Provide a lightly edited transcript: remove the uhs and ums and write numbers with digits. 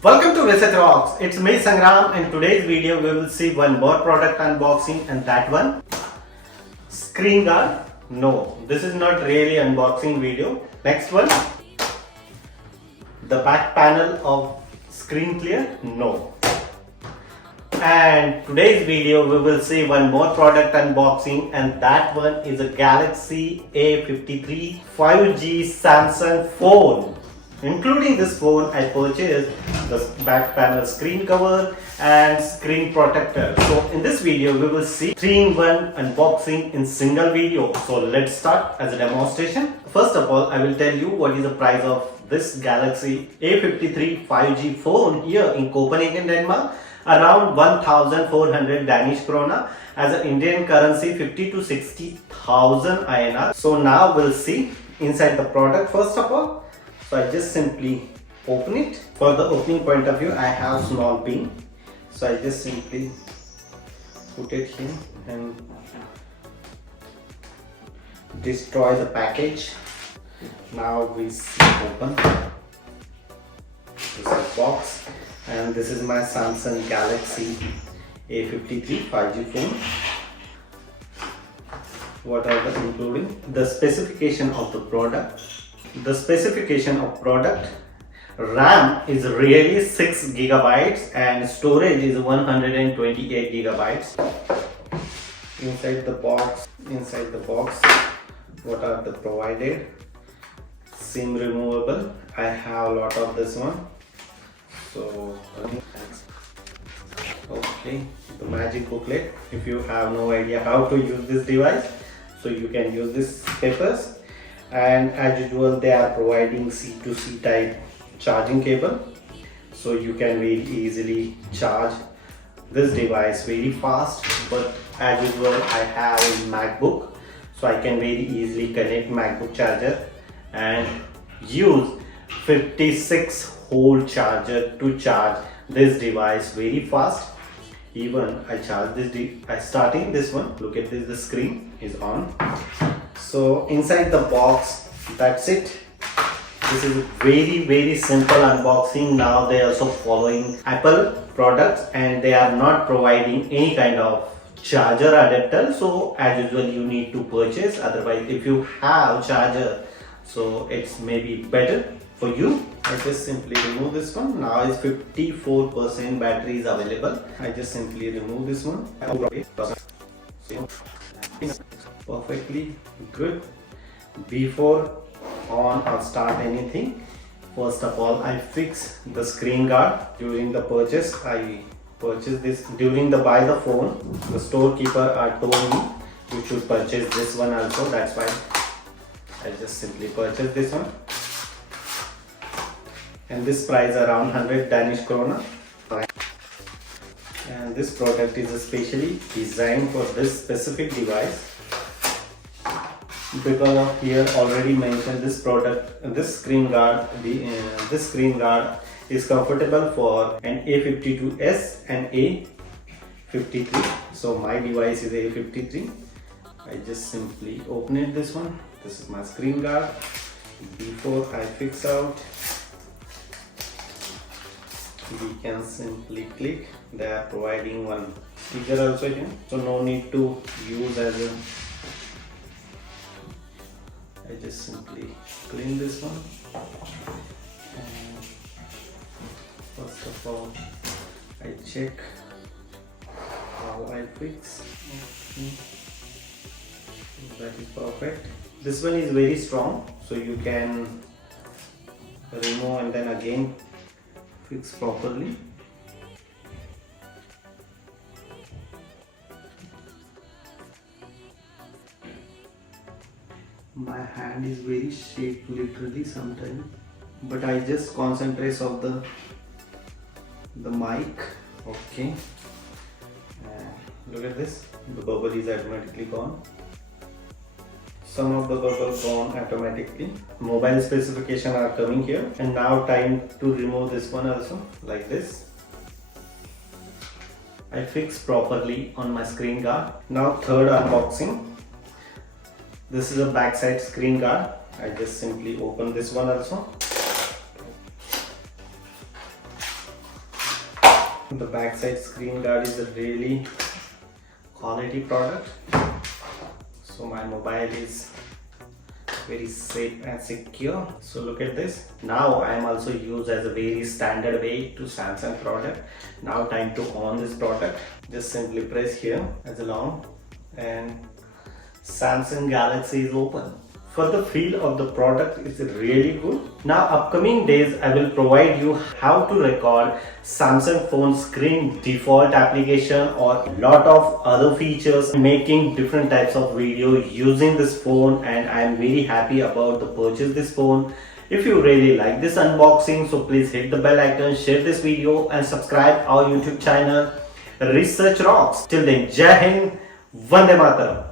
Welcome to Research Rocks. It's me Sangram. In today's video we will see one more product unboxing, and that one screen guard. No, this is not really unboxing video. Next one, the back panel of screen clear. No. And today's video we will see one more product unboxing, and that one is a Galaxy A53 5G Samsung phone. Including this phone, I purchased the back panel screen cover and screen protector. So in this video we will see 3-in-1 unboxing in single video. So let's start as a demonstration. First of all, I will tell you what is the price of this Galaxy A53 5G phone here in Copenhagen, Denmark. Around 1,400 Danish krona, as an Indian currency 50 to 60,000 INR. So now we'll see inside the product first of all. So I just simply open it. For the opening point of view, I have small pin. So I just simply put it here and destroy the package. Now we see open. This is the box, and this is my Samsung Galaxy A53 5G phone. What are the including? The specification of the product. The specification of product: RAM is really 6 gigabytes and storage is 128 gigabytes. Inside the box, what are the provided? SIM removable. I have a lot of this one. So okay, the magic booklet. If you have no idea how to use this device, so you can use this papers. And as usual, they are providing C to C type charging cable, so you can very easily charge this device very fast. But as usual, I have a MacBook, so I can very easily connect MacBook charger and use 56-hole charger to charge this device very fast. Even I charge this starting this one. Look at this, the screen is on. So inside the box, that's it. This is very simple unboxing. Now they are also following Apple products, and they are not providing any kind of charger adapter. So as usual, you need to purchase. Otherwise, if you have charger, so it's maybe better for you. I just simply remove this one. Now is 54% battery is available. I just simply remove this one. Perfectly good. Before on or start anything, first of all, I fix the screen guard. During the purchase, I purchased this. During the buy the phone, the storekeeper told me you should purchase this one also. That's why I just simply purchased this one. And this price around 100 Danish krona. And this product is especially designed for this specific device, because of here already mentioned this product, this screen guard is comfortable for an A52s and A53. So my device is A53. I just simply open it, this one. This is my screen guard. Before I fix out, we can simply click. They are providing one sticker also here, so no need to use as a. I just simply clean this one. And first of all, I check how I fix. Okay. That is perfect. This one is very strong, so you can remove and then again fix properly. My hand is very shaky literally sometimes, but I just concentrate of the mic. Okay, look at this, the bubble is automatically gone. Some of the bubbles gone automatically. Mobile specification are coming here. And now time to remove this one also, like this. I fixed properly on my screen guard. Now third unboxing. This is a backside screen guard. I just simply open this one also. The backside screen guard is a really quality product. So my mobile is very safe and secure. So look at this. Now I am also used as a very standard way to Samsung product. Now time to on this product. Just simply press here as a long and Samsung Galaxy is open. For the feel of the product is really good. Now upcoming days I will provide you how to record Samsung phone screen default application or lot of other features, making different types of video using this phone, and I am very happy about the purchase this phone. If you really like this unboxing, so please hit the bell icon, share this video and subscribe our YouTube channel Research Rocks. Till then, Jai Hind, Vande Mataram.